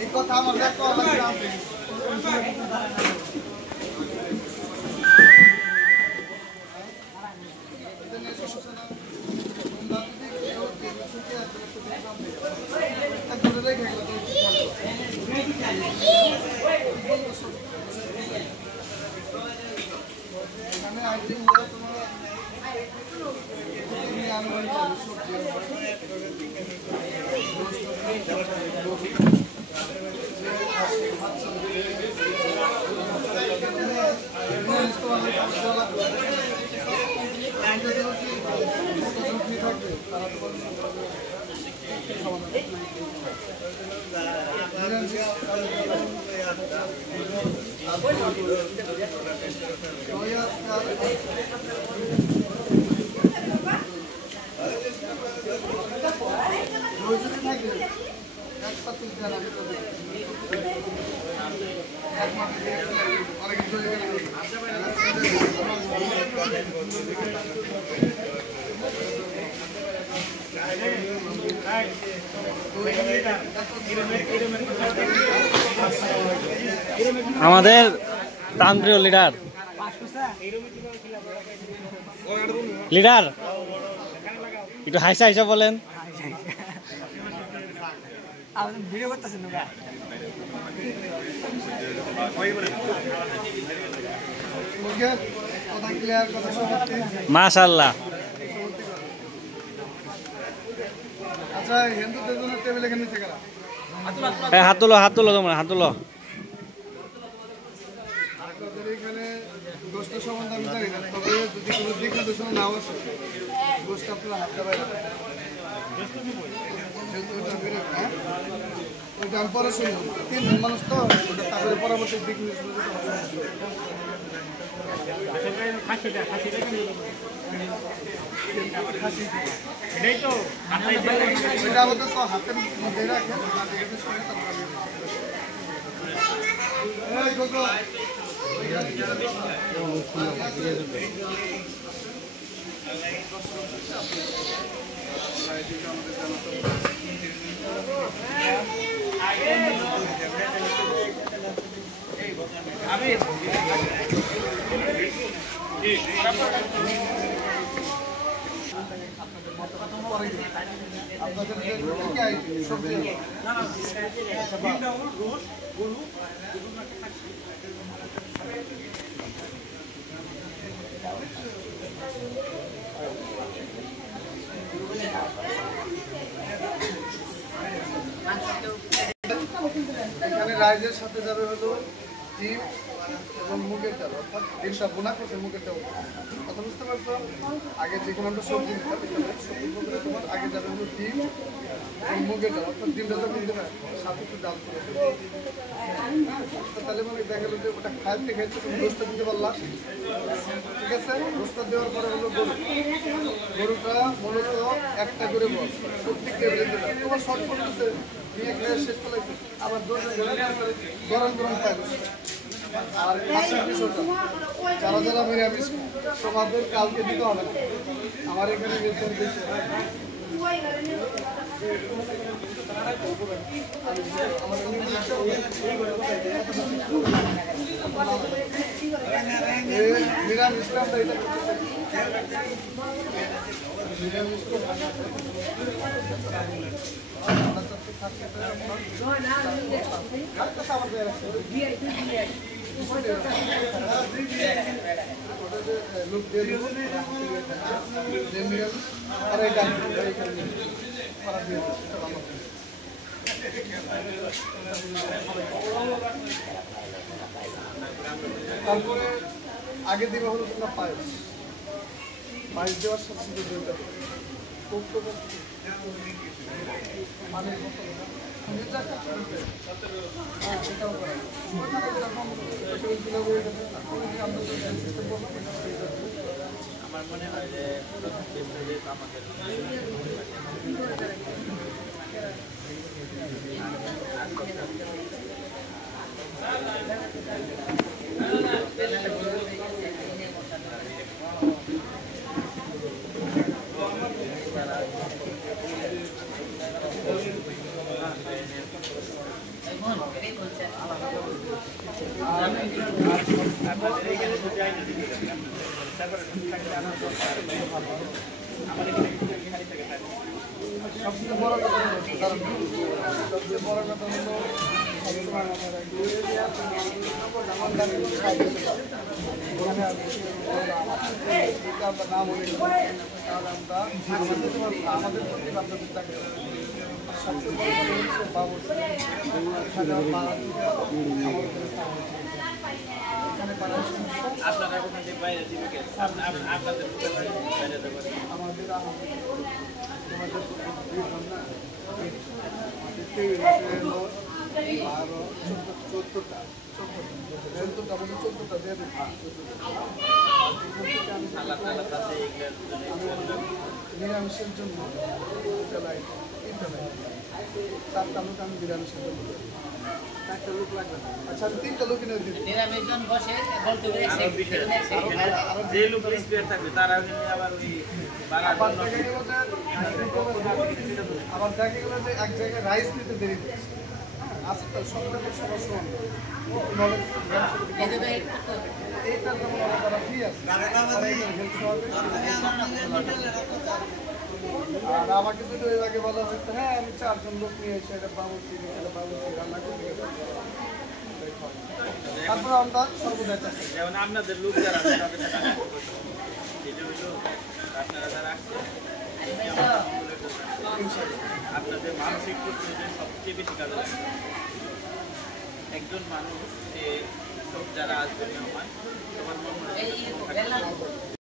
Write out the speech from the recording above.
এই কথা আমার আমাদের তান্ত্রিক লিডার লিডার একটু হাইসা হাইসা বলেন। মাশাআল্লাহ। আচ্ছা হিন্দুদের জন্য টেবিল এখানে নিচে গেলাম। হাত তুলো তোমরা হাত তুলো। এখানে গোষ্ঠ সম্বন্ধে আমি জানি না, তবে যদি কোনো দিক নির্দেশনা নাও আসে গোষ্ঠ আপনারা হাতটা বাইরে ওইটা আমি পরে শুনবো। তিনজন মানুষ তো তারপরে পরবর্তী দিক নির্দেশনা ওইটা আমাদের তো হাতের মধ্যে রাখে। এখানে রাইজের সাথে যাবে হলো ডিম এবং মুগের ডাল, অর্থাৎ ডিমটা বোনা করছে মুগের ডাল। কথা বুঝতে পারছো? আগে যে কোনো আমরা সবজি নিতাম, সবজি বলতে তোমার আগে যাবে হলো ডিম এবং মুগের ডাল, অর্থাৎ ডিমটা যখন দেবে সাথে একটু ডাল করে তাহলে মানে দেখা গেলো যে ওটা খাইতে খাইতে তুমি রোস্টটা দিতে পারলাম। ঠিক আছে, রোস্টটা দেওয়ার পরে হলো গরুটা মূলত একটা করে বল প্রত্যেক টেবিলে দেবে। তোমার শর্ট করতেছে নিয়ে খেয়ে শেষ করে আবার গরম গরম খাই। আর খাসির বিষয়টা যারা যারা নিরামিষ তোমাদের কালকে দিতে হবে না, আমার এখানে বেতন দিচ্ছে। নিরামিষ আমরা এটা নিরামিষ তারপরে আগে দিবা হলো তোমরা পায়েস। পায়েস দেওয়ার সাথে সাথে মানে আমার মনে হয় যে সবচেয়ে বড় কথা হলো সবচেয়ে বড় কথা হলো সবসময় আমার দাবি ওখানে আমরা না বলি তাহলে আমরা আমাদের প্রতি আপনাদের চাকরি সবচেয়ে বড় কথা হচ্ছে বাবু আপনারা ওখান থেকে বাইরে দিবে কে? আপনাদের বাইরে দেবে। আমাদের আল্লাহ তাআলা তাতে এগুলো নিরামিষের জন্য চালাই 3টা লাই 4টা লোক আমি নিরামিষের জন্য 4টা লোক লাগবে না। আচ্ছা আমি 3টা লোক কিনে দিই নিরামিষজন বসে বলতে বলে আরো বিষয় আছে। এখানে যে লোক স্পেয়ার থাকবে তারা আবার ওই বাড়ার আবার জন্য দেখা গেল যে আবার দেখা গেল যে এক জায়গায় রাইস নিতে দেরি হচ্ছে আজকে তো সবটাকে সবার সমান নলেজ এজন্য হেল্প করতে হবে। এইটা যেমন তারা ফ্রি আছে হেল্প হবে আর আমাকে যদি ওই আগে বলা হতো হ্যাঁ আমি 4 জন লোক নিয়ে এসে এটা বাবুর্চি রান্না করে দিয়ে গেলাম। তারপরে আমরা সর্বদা চাচ্ছি যেমন আপনাদের লোক যারা আছে তাদের সাথে আলাপ করতে হবে। যেটা হলো আপনারা যারা আসছে আপনাদের মানসিক প্রস্তুতি সবচেয়ে বেশি কাজে লাগে। একজন মানুষ যে সব যারা আসবে মেহমান সবার মন এই বেলা